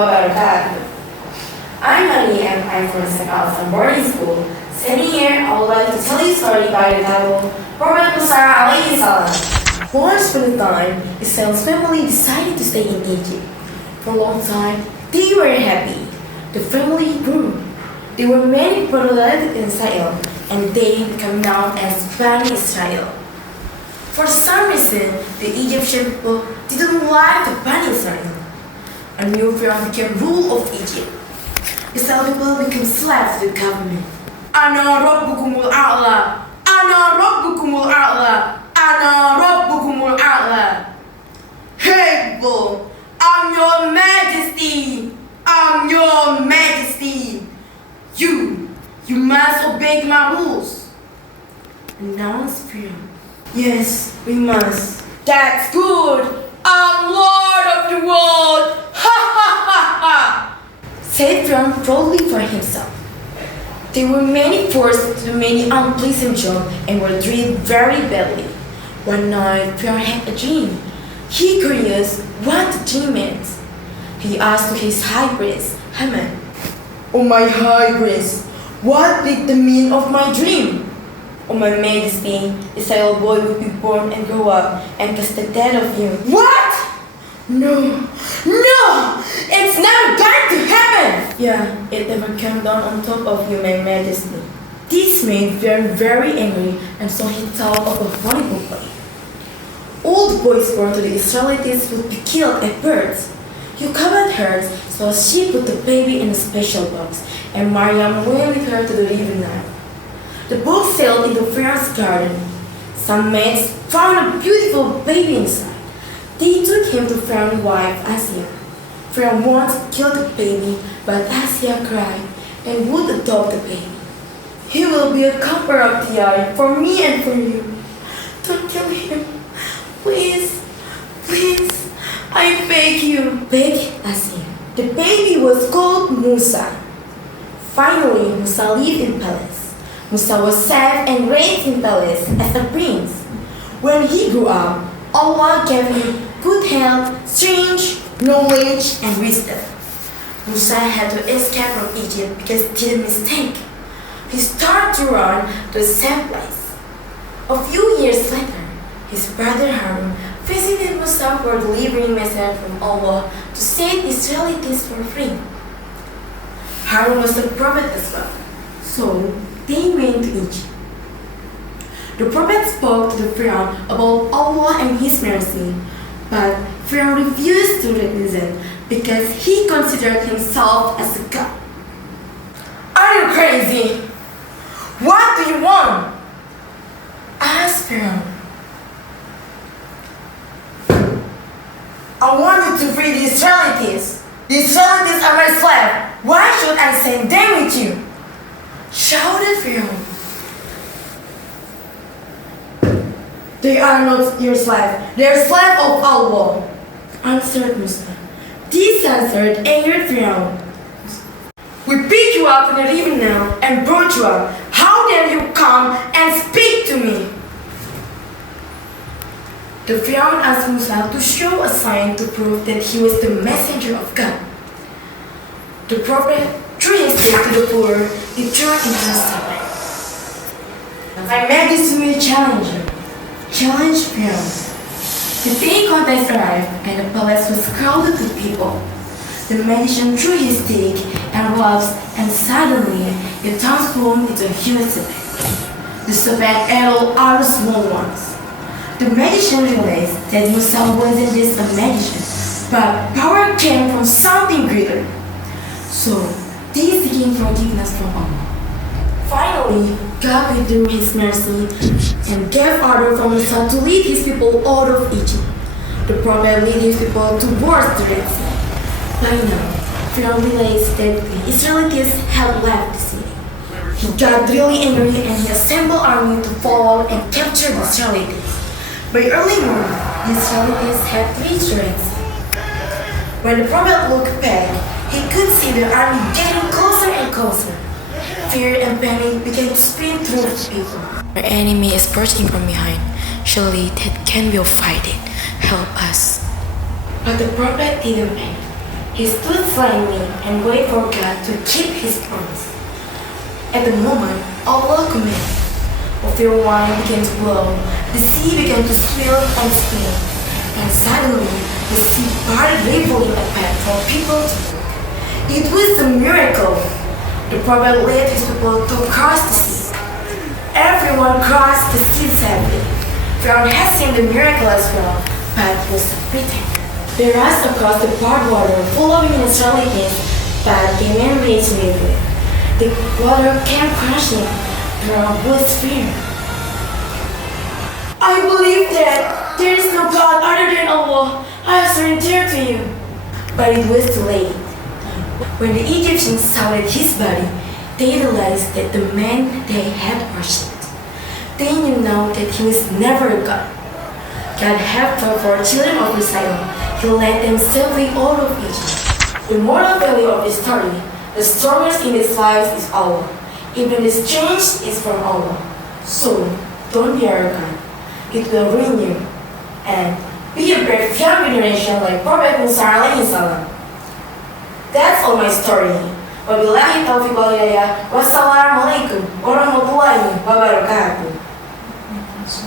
wabarakatuh. I'm Hani and I'm from Asal boarding school. Sitting here, I would like to tell you a story by the title Prophet Musa alayhi salam. Once upon a time, Asal's family decided to stay in Egypt. For a long time, they were happy. The family grew. There were many prototypes in Israel, and they became known as Bani Israel. For some reason, the Egyptian people didn't like the Bani Israel. A new pharaoh became rule of Egypt. Israel people became slaves to the government. Ana rabbukumul a'la. Ana rabbukumul a'la. Ana rabbukumul a'la. Hey people, I'm your majesty. I'm your majesty. You must obey my rules. Announced Pharaoh. Yes, we must. That's good. I'm Lord of the world. Ha ha ha ha. Said Pharaoh proudly for himself. There were many forced to do many unpleasant jobs and were treated very badly. One night, Pharaoh had a dream. He curious what the dream meant. He asked his high priest, Haman, "Oh my high priest, what did the mean of my dream?" "Oh my majesty, Israel boy will be born and grow up and cast the dead of you." "What? No, it's never going to happen." "Yeah, it never came down on top of you, my majesty." This made Pharaoh very angry, and so he thought of a horrible plan. All the boys born to the Israelites would be killed at birth. He covered her, so she put the baby in a special box, and Mariam went with her to the river Nile. The boat sailed into Pharaoh's garden. Some maids found a beautiful baby inside. They took him to Pharaoh's wife, Asal. Pharaoh wanted to kill the baby, but Asal cried and would adopt the baby. "He will be a copper of the eye for me and for you. Don't kill him. Please, I beg you," begged Asal. The baby was called Musa. Finally, Musa lived in palace. Musa was saved and raised in palace as a prince. When he grew up, Allah gave him good health, strength, knowledge, and wisdom. Musa had to escape from Egypt because he did a mistake. He started to run to a safe place. A few years later, his brother Harun visited Musa for delivering a message from Allah to set the Israelites for free. Harun was a prophet as well, so they went to Egypt. The prophet spoke to the Pharaoh about Allah and his mercy, but Pharaoh refused to listen because he considered himself as a god. "Are you crazy? What do you want?" asked Pharaoh. "I wanted to free the Israelites. The Israelites are my slave. Why should I send them with you?" shouted Pharaoh. "They are not your slave. They are slave of Allah," answered Musa. This answer angered Pharaoh. "We picked you up in the river now and brought you up. How dare you come and speak to me?" The Pharaoh asked Musa to show a sign to prove that he was the messenger of God. The prophet threw his stick to the floor. It turned into a serpent. "My majesty will challenge you," challenged Pharaoh. The day contest arrived and the palace was crowded with people. The magician threw his stick and ropes, and suddenly it transformed into a huge serpent. The serpent ate all other small ones. The magician realized that Musa wasn't just a magician, but power came from something greater. So, they seeking forgiveness from Allah. Finally, God withdrew his mercy and gave order for Musa to lead his people out of Egypt. The prophet led his people towards the Red Sea. By now, Pharaoh realized that the Israelites had left the city. He got really angry and he assembled an army to follow and capture the Israelites. By early morning, the Israelites had reached the Red Sea. When the prophet looked back, he could see the army getting closer and closer. Fear and panic began to sprint through the people. "Our enemy is approaching from behind. Surely that can be fighting. Help us." But the prophet didn't panic. He stood silently and waited for God to keep his promise. At the moment, Allah commanded. A fair wind began to blow, the sea began to swirl and spin, and suddenly the sea parted, leveling a path for people to walk. It was a miracle. The prophet led his people to cross the sea. Everyone crossed the sea safely. Pharaoh had seen the miracle as well, but was beaten. They rushed across the hard water, following in Israelites, but they managed to make it. The water came crashing. Pharaoh was feared. I believe that there is no God other than Allah. I surrender to you. But it was too late. When the Egyptians saw his body, they realized that the man they had worshipped. They knew now that he was never a God. God had fought for children of Israel. He led them safely out of Egypt. The moral value of this story: the strongest in this life is Allah. Even the strength is from Allah. So, don't be arrogant. It will ruin you. And be a brave young generation like Prophet Musa alaihi salam. That's all my story. Wabillahi taufiq wal hidayah. Wassalamualaikum warahmatullahi wabarakatuh.